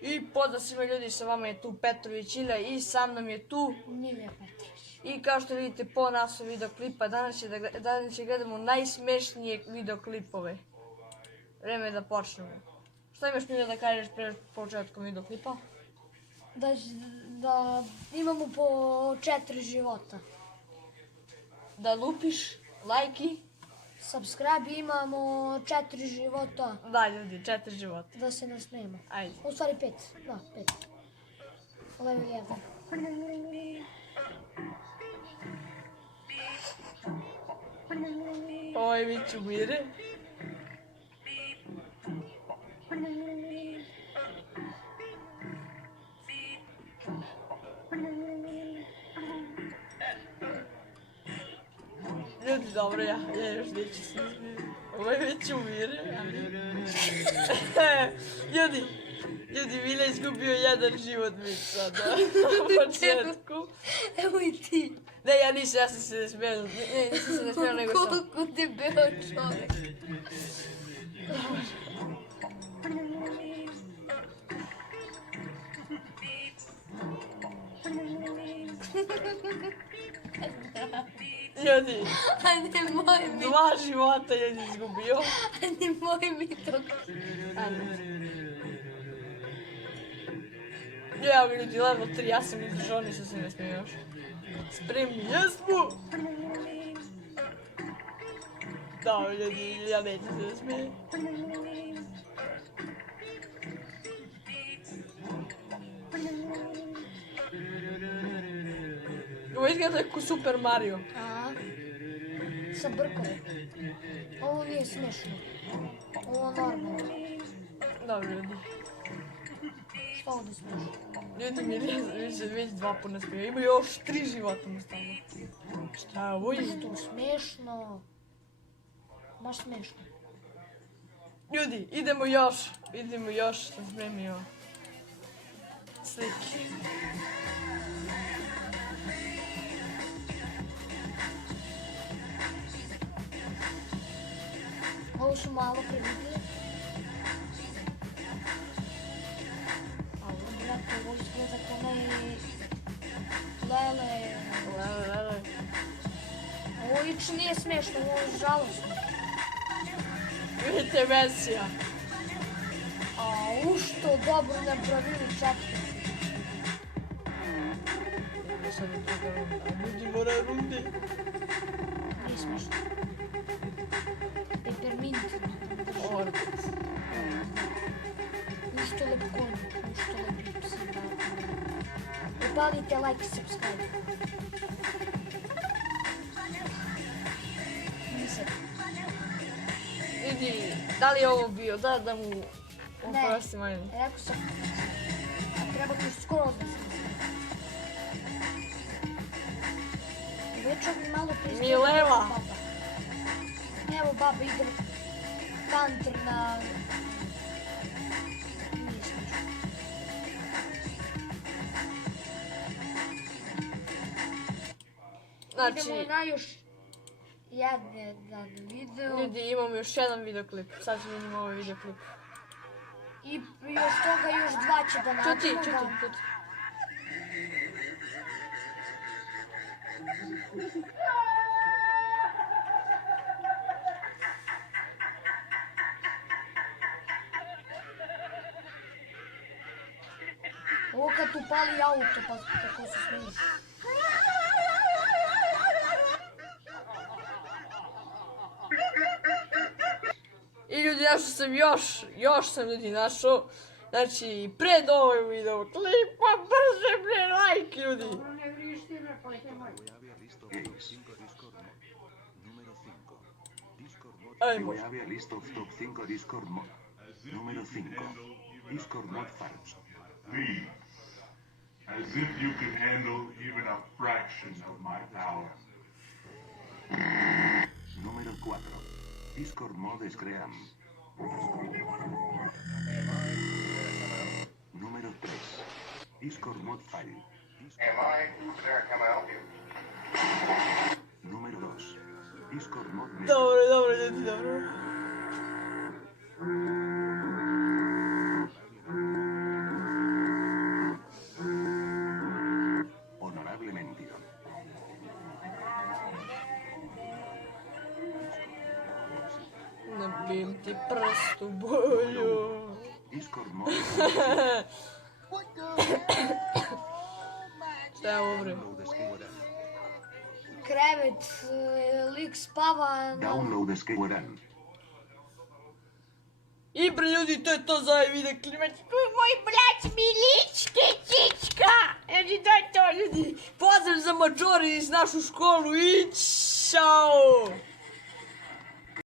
I pozdrav svima ljudi, sa vama je tu Petrović Ilija i sa mnom je tu Milija Petrović. I kao što vidite po naslovu videoklipa, danas će gledamo najsmešnije videoklipove. Vreme je da počnemo. Šta imaš Milija da kažeš pre početkom videoklipa? Da imamo po 4 života. Da lupiš, lajki. Subscribe imamo 4 života. Da ljudi, 4 života. Da se nasmijemo. Ajde. U stvari 5. Da, 5. Level 1. Ovo je Miću Mire. Ljudi, dobro, ja još neću se izmijeniti. Ovo je već umire. Ljudi, Milja je izgubio jedan život mi sada. Na početku. Evo i ti. Ne, ja sam se ne smijela. Ne, nisam se ne smijela, nego sam. Koliko ti je bio čovjek. Ljudi, A nemoj mi. 2 života je izgubio. A nemoj mi to. Evo ga ljudi, level 3, ja sam izdržao, nisam se ne smio još. Spremni, jesmo! Da, ljudi, ja neću se ne smije. Ovo izgleda kao Super Mario. A? Sa brkom. Ovo nije smiješno. Ovo normalno. Dobro ljudi. Šta ovdje smiješno? Ljudi mi se već 2 puta smije. Ima još 3 života mu stavno. Šta je ovo? Što smiješno? Baš smiješno. Ljudi, idemo još, sam spremio slike. Ovo su malo previdili. Brate, ovo izgleda kao Lele. Ovo ići nije smiješno, ovo je žalostno. Vidite Mesija. A što dobro napravili čapke. Sad je druga runda, a ljudi moraju runde. Nije smiješno. Peppermint. Orbit. Ušto lep konj, ušto lep psi. Upalite like i subscribe. Nisam. Vidi, da li je ovo bio? Da mu oprosti manje. Rekao sam. Treba ti skroz da se nastavi. Već ovdje malo prije... Mileva! Evo baba igra Counter na... Nije smiješno. Znači, Idemo na još jedan video. ljudi, imamo još jedan videoklip. Sad ću vidimo ovaj videoklip. I još toga još 2 će da nađemo. Čuti. Ovo kad upali auto, pa tako se smije. I ljudi, našao sam još sam ljudi našao. Znači, pred ovoj videoklipa, brže bre like ljudi. Ajmo. Pojavia list of top 5 Discord mod. Número 5. Discord mod falso. Leave. As if you can handle even a fraction of my power. Número 4. Discord mod Scream. Número 3. Discord mod Fall. Am I? Sir, can I help you? Número 2. Discord mod Dobro ljudi, dobro. Bim ti prst u bolju. Discord mode. Šta je ovo bre? Download SQRN. Krevet, lik spava na... Download SQRN. I bre ljudi, to je to za ovaj video klip. Moj brat Milički Čička! Znači to je to ljudi. Pozdrav za mačori iz našu školu i čao!